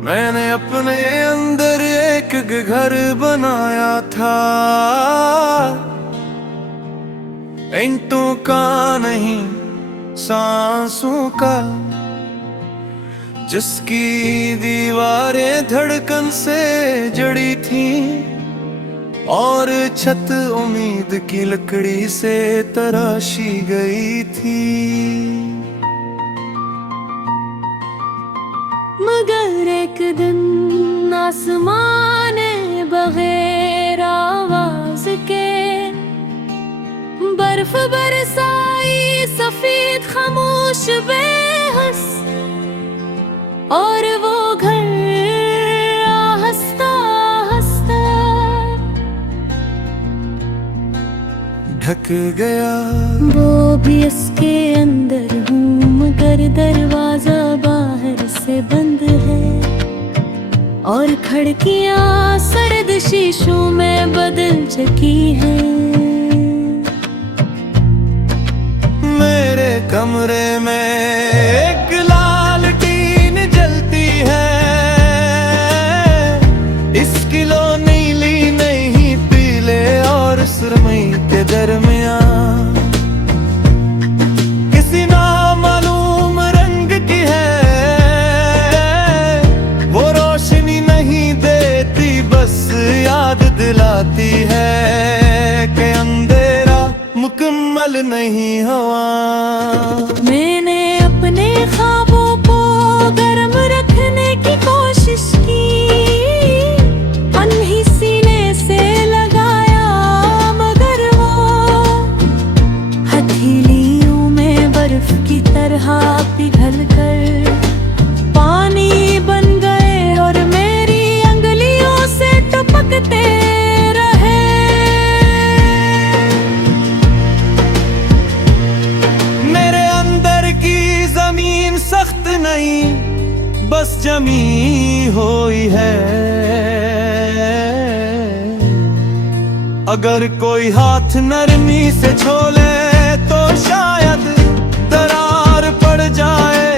मैंने अपने अंदर एक घर बनाया था, ईंटों का नहीं सांसों का, जिसकी दीवारें धड़कन से जड़ी थी और छत उम्मीद की लकड़ी से तराशी गई थी। मगर एक दिन आसमान ने बगैर आवाज के बर्फ बरसाई, सफेद खामोश बेहस, और वो घर हंसता हंसता ढक गया। वो भी इसके अंदर हूँ, मगर दरवाजा बाहर से बंद है और खिड़कियाँ सर्द शीशों में बदल चुकी हैं। मेरे कमरे में एक लाल टीन जलती है, इसकी लो नीली नहीं पीले और सुरमई के दरमियान किसी नामालूम रंग की है। वो रोशनी नहीं देती, बस याद दिलाती है कि अंधेरा मुकम्मल नहीं हुआ। मैंने अपने ख्वाबों को गर्म रखने की कोशिश की, अनही सीने से लगाया, मगर वो हथेलियों में बर्फ की तरह पिघल कर पानी बन गए और मेरी अंगुलियों से टपकते रहे। मेरे अंदर की जमीन सख्त नहीं, बस जमी हुई है। अगर कोई हाथ नरमी से छोले तो शायद दरार पड़ जाए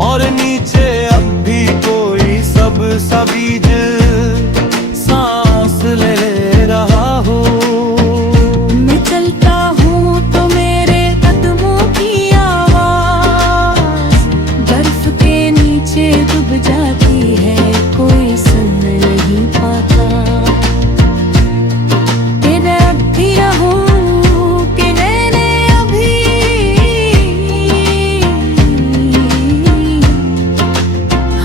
और नीचे अब भी कोई सब बीज सांस ले रहा हो। मैं चलता हूँ तो मेरे कदमों की आवाज बर्फ के नीचे डूब जाती है, कोई सुन नहीं पाता। कि मैं अब भी रहूं, कि मैंने अभी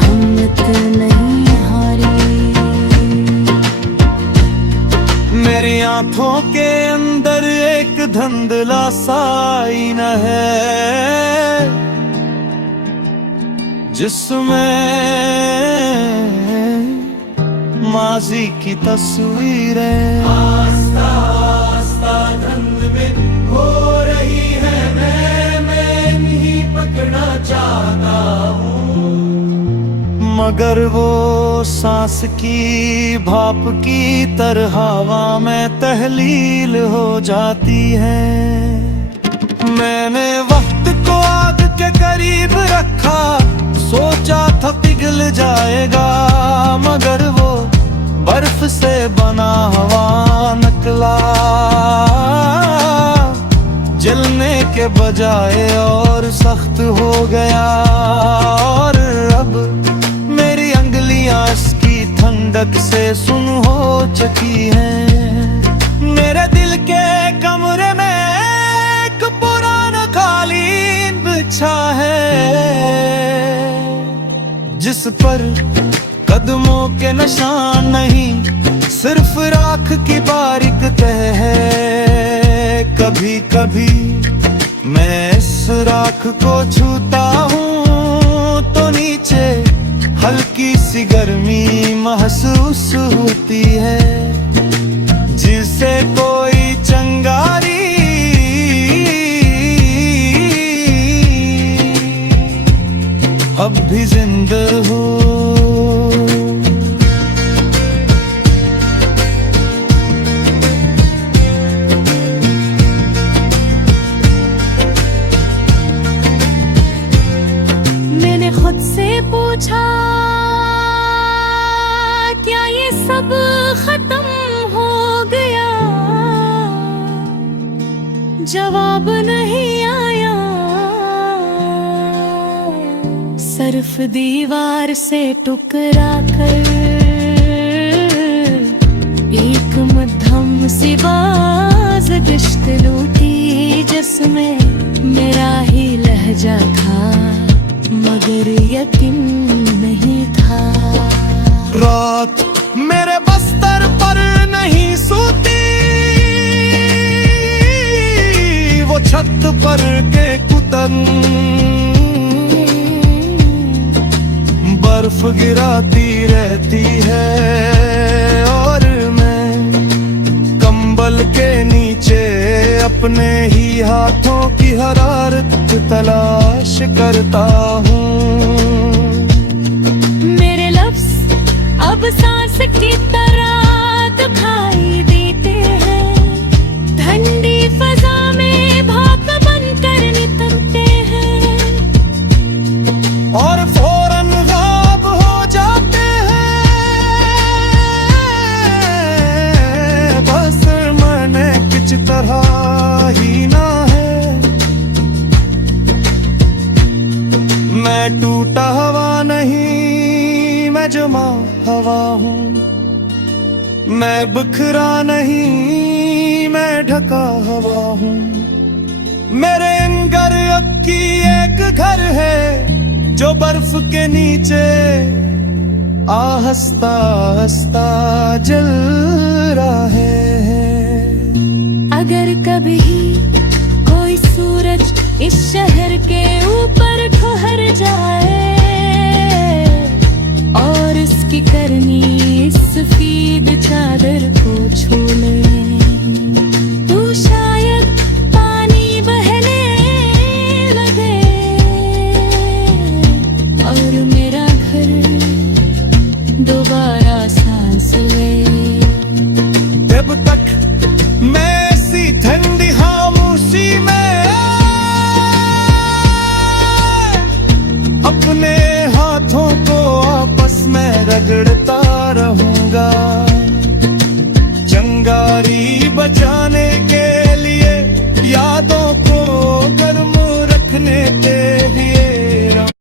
हिम्मत नहीं हारी। मेरी आंखों के अंदर एक धुंधला सा आईना है, जिसमें माजी की तस्वीरें आस्ता आस्ता धुंध में हो रही है। मैं नहीं पकड़ना चाहता हूँ, मगर वो सांस की भाप की तरह हवा में तहलील हो जाती है। मैंने वक्त को आग के करीब रखा, सोचा था पिघल जाएगा, मगर वो बर्फ से बना हवा निकला, जलने के बजाय और सख्त हो गया। और अब मेरी अंगुलियां इसकी ठंडक से सुन हो चुकी हैं। मेरे दिल के कमरे में एक पुराना कालीन बिछा है, जिस पर कदमों के निशान नहीं, सिर्फ राख की बारीक तह है। कभी कभी मैं इस राख को छूता हूँ तो नीचे हल्की सी गर्मी महसूस होती है, जिसे कोई चंगारी अब भी जिंदा हो। मैंने खुद से पूछा सब खत्म हो गया, जवाब नहीं आया। सिर्फ दीवार से टुकरा कर एक मध्यम सी बाज किश्त लूटी, जिसमें मेरा ही लहजा था मगर यकीन नहीं था। रात मेरे बस्तर पर नहीं सोती, वो छत पर के कुतन बर्फ गिराती रहती है और मैं कंबल के नीचे अपने ही हाथों की हरारत तलाश करता हूँ। मेरे लफ्ज़ अब सांस की तरह दिखाई देते हैं, ठंडी फजा में भाप बनकर निकलते हैं और फौरन गायब हो जाते हैं। बस मैंने किस तरह ही ना है, मैं टूटा हवा नहीं, मैं जमा हवा हूँ। मैं बिखरा नहीं, मैं ढका हवा हूँ। मेरे अंदर अब की एक घर है जो बर्फ के नीचे आहिस्ता आहिस्ता जल रहा है।